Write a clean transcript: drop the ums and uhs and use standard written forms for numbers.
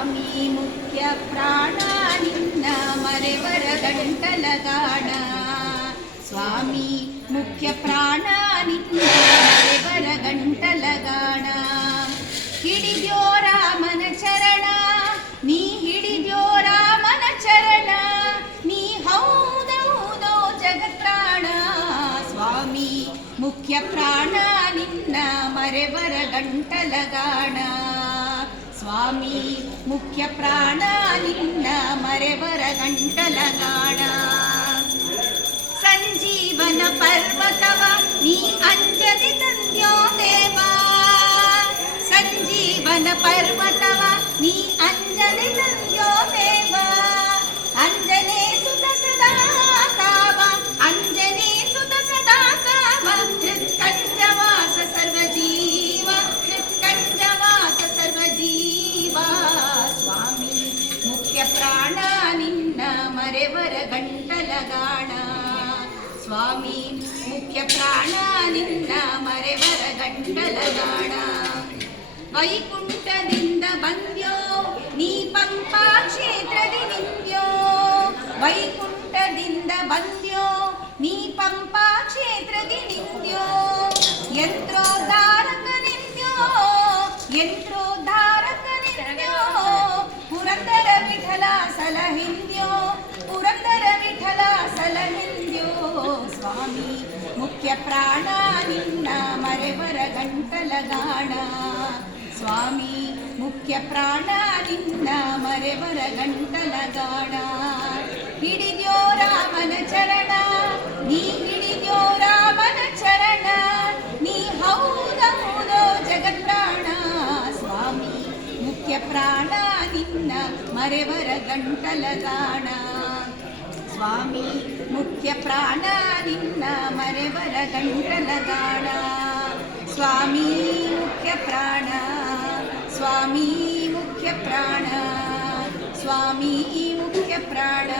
ಸ್ವಾಮಿ ಮುಖ್ಯ ಪ್ರಾಣ ನಿನ್ನ ಮರೆವರ ಗಂಟಲಗಾಣ ಸ್ವಾಮಿ ಮುಖ್ಯ ಪ್ರಾಣ ನಿನ್ನ ಮರೆವರ ಗಂಟಲಗಾಣ ಹಿಡಿದ್ಯೋ ರಾಮನ ಚರಣ ನೀ ಹಿಡಿದ್ಯೋ ರಾಮನ ಚರಣ ನೀ ಹೌದೌದೋ ಜಗತ್ರಾಣ ಸ್ವಾಮಿ ಮುಖ್ಯ ಪ್ರಾಣ ನಿನ್ನ ಮರೆವರ ಗಂಟಲಗಾಣ ಸ್ವಾಮಿ ಮುಖ್ಯ ಪ್ರಾಣ ನಿನ್ನ ಮರೆವರ ಗಂಟಲಗಾಣ ಸಂಜೀವನ ಪರ್ವತವ ನೀ ಅಂಜದಿ ತಂದ್ಯೋ ದೇವ ಸಂಜೀವನ ಪರ್ವತವ ನೀ ಅಂಜದಿ ತಂದ್ಯೋ ದೇವ ಅಂಜನೇ ಸುತ ಸದಾ ಕಾವ ಅಂಜನೇ ಸುತ ಸದಾ ಕಾವ ಹೃತ್ಕಂಜವಾಸ ಸರ್ವಜೀವ ಹೃತ್ಕಂಜವಾಸ ಸರ್ವಜೀವ ಸ್ವಾಮಿ ಮುಖ್ಯ ಪ್ರಾಣ ನಿನ್ನ ಮರೆವರ ಗಂಟಲಗಾಣ ಸ್ವಾಮಿ ಮುಖ್ಯ ಪ್ರಾಣ ನಿನ್ನ ಮರೆವರ ಗಂಟಲಗಾಣ ವೈಕುಂಠದಿಂದ ಬಂದ್ಯೋ ನೀ ಪಂಪಾ ಕ್ಷೇತ್ರದಿ ನಿಂದ್ಯೋ ವೈಕುಂಠದಿಂದ ಬಂದ್ಯೋ ನೀ ಪಂಪಾ ಕ್ಷೇತ್ರದಿ ನಿಂದ್ಯೋ ಯಂತ್ರೋದ್ಧಾರಕ ನಿಂದ್ಯೋ ಯಂತ್ರೋದ್ಧಾರಕ ನಿಂದ್ಯೋ ಪುರಂದರ ವಿಠಲ ಸಲಹಿಂದ್ಯೋ ಪುರಂದರ ವಿಠಲ ಸಲಹಿಂದ್ಯೋ ಸ್ವಾಮಿ ಮುಖ್ಯ ಪ್ರಾಣ ನಿನ್ನ ಮರೆವರ ಗಂಟಲಗಾಣ ಸ್ವಾಮಿ ಮುಖ್ಯ ಪ್ರಾಣ ನಿನ್ನ ಮರೆವರ ಗಂಟಲಗಾಣ ಹಿಡಿದ್ಯೋ ರಾಮನ ಚರಣ ನೀ ಹಿಡಿದ್ಯೋ ರಾಮನ ಚರಣ ನೀ ಹೌದೌದೋ ಜಗತ್ರಾಣ ಸ್ವಾಮಿ ಮುಖ್ಯ ಪ್ರಾಣ ನಿನ್ನ ಮರೆವರ ಗಂಟಲಗಾಣ ಸ್ವಾಮಿ ಮುಖ್ಯ ಪ್ರಾಣ ನಿನ್ನ ಮರೆವರ ಗಂಟಲಗಾಣ ಸ್ವಾಮಿ ಮುಖ್ಯ ಪ್ರಾಣ ಸ್ವಾಮಿ ಮುಖ್ಯ ಪ್ರಾಣ ಸ್ವಾಮಿ ಮುಖ್ಯ ಪ್ರಾಣ